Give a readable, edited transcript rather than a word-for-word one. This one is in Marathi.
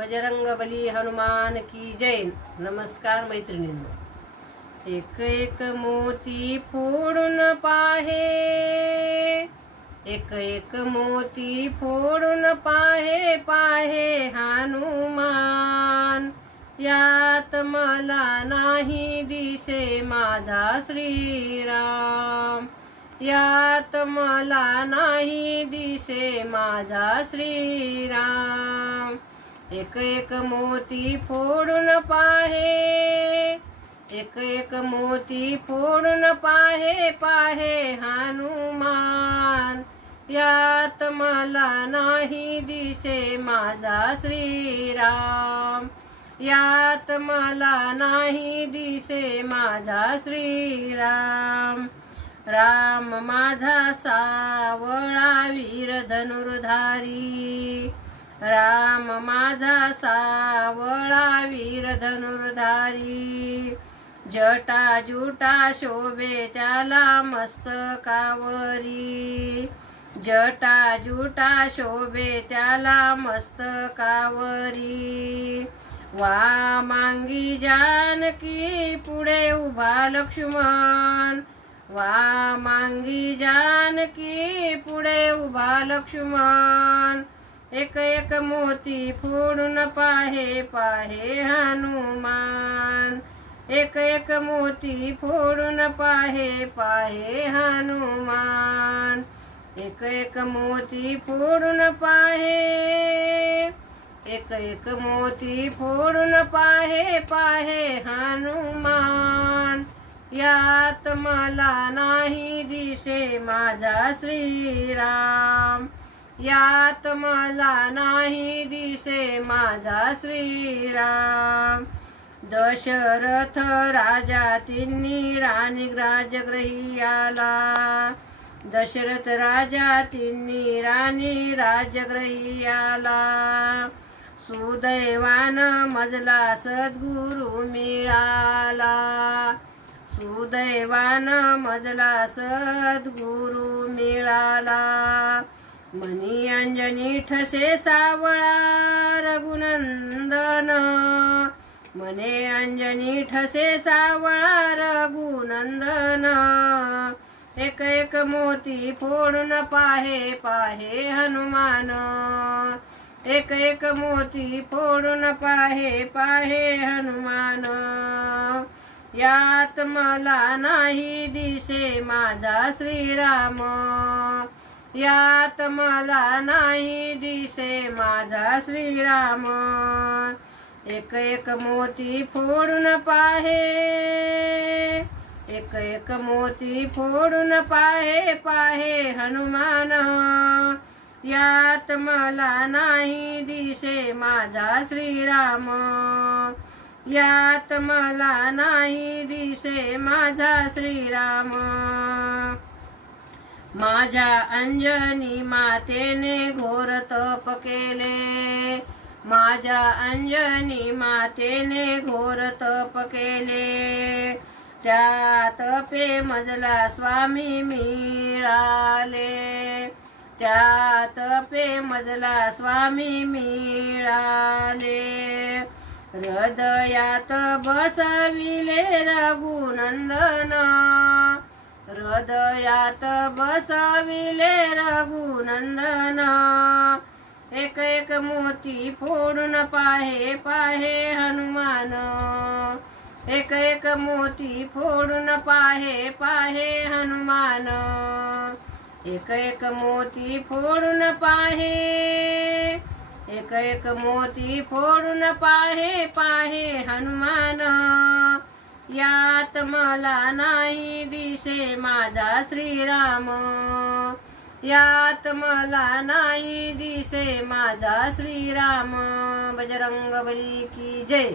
बजरंगबली हनुमान की जय। नमस्कार मैत्रिणींनो, एक एक मोती फोडून पाहे, एक एक मोती फोडून पाहे पाहे हनुमान। यात मला नाही दिसे माझा श्रीराम, यात मला नाही दिसे माझा श्रीराम। एक एक मोती फोडून पाहे, एक एक मोती फोडून पाहे पाहे हनुमान। यात मला नाही दिसे माझा श्रीराम, यात मला नाही दिसे माझा श्रीराम। राम माझा सावळा वीर धनुर्धारी, राम माझा सावळा वीर धनुर्धारी। जटा जुटा शोभे त्याला मस्तकावरी, जटा जुटा शोभे त्याला मस्तकावरी। वामांगी जानकी पुढे उभा लक्ष्मण, वामांगी जानकी पुढे उभा लक्ष्मण। एक एक मोती फोडून पाहे पाहे हनुमान, एक एक मोती फोडून पाहे पाहे हनुमान। एक एक मोती फोडून पाहे, एक एक मोती फोडून पाहे पाहे हनुमान। यात मला नाही दिसे माझा श्रीराम, यात मला नाही दिसे माझा श्रीराम। दशरथ राजा तिन्ही राणी राजगृहियाला, दशरथ राजा तिन्ही राणी राजगृहियाला। सुदैवान मजला सद्गुरु मिळाला, सुदैवान मजला सद्गुरु मिळाला। मनी अंजनी ठसे सावळा रघुनंदन, मने अंजनी ठसे सावळा रघुनंदन। एक एक मोती फोडून पाहे पाहे हनुमान, एक एक मोती फोडून पाहे पाहे हनुमान। यात मला नाही दिसे माझा श्रीराम, यात मला नाही दिसे माझा श्रीराम। एक एक मोती फोडून पाहे, एक एक मोती फोडून पाहे पाहे हनुमान। यात मला नाही दिसे माझा श्रीराम, यात मला नाही दिसे माझा श्रीराम। माझ्या अंजनी मातेने घोर तप केले, माझ्या अंजनी मातेने घोर तप केले। त्या तपे मजला स्वामी मिळाले, त्या तपे मजला स्वामी मिळाले। हृदयात बसविले रघुनंदन, हृदयात बसविले रघुनंदन। एक एक मोती फोडून पाहे पाहे हनुमान, एक एक मोती फोडून पाहे पाहे हनुमान। एक एक मोती फोडून पाहे, एक एक मोती फोडून पाहे पाहे हनुमान। यात मला नाही दिसे माझा श्रीराम, यात मला नाही दिसे माझा श्रीराम। बजरंगबली की जय।